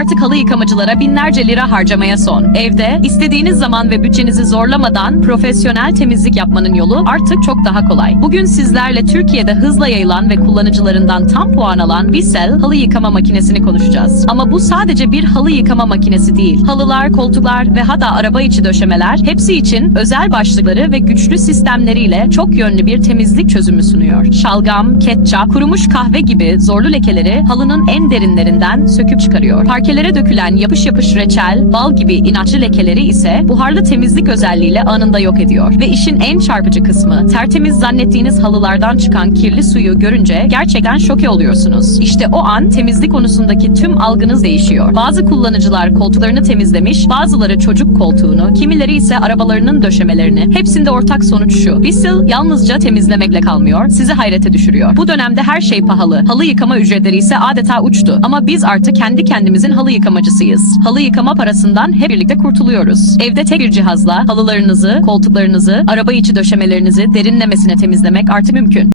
artık halı yıkamacılara binlerce lira harcamaya son. Evde istediğiniz zaman ve bütçenizi zorlamadan profesyonel temizlik yapmanın yolu artık çok daha kolay. Bugün sizlerle Türkiye'de hızla yayılan ve kullanıcılarından tam puan alan Vissel halı yıkama makinesini konuşacağız. Ama bu sadece bir halı yıkama makinesi değil. Halılar, koltuklar ve hatta araba içi döşemeler hepsi için özel başlıkları ve güçlü sistemleriyle çok yönlü bir temizlik çözümü sunuyor. Şalgam, ketçap, kurumuş kahve gibi zorlu lekeleri halının en derinlerinden söküp çıkarıyor. Parkelere dökülen yapış yapış reçel, bal gibi inatçı lekeleri ise buharlı temizlik özelliğiyle anında yok ediyor. Ve işin en çarpıcı kısmı, tertemiz zannettiğiniz halılardan çıkan kirli suyu görünce gerçekten şoke oluyorsunuz. İşte o an temizlik konusundaki tüm algınız değişiyor. Bazı kullanıcılar koltuklarını temizlemiş, bazıları çocuk koltuğunu, kimileri ise arabalarının döşemelerini. Hepsinde ortak sonuç şu. Whistle yalnızca temizlemekle kalmıyor, sizi hayrete düşürüyor. Bu dönemde her şey pahalı. Halı yıkama ücretleri ise adeta uçtu. Ama biz artık kendi kendimizin halı yıkamacısıyız. Halı yıkama parasından hep birlikte kurtuluyoruz. Evde tek bir cihazla halılarınızı, koltuklarınızı, araba içi döşemelerinizi derinlemesine temizlemek artık mümkün.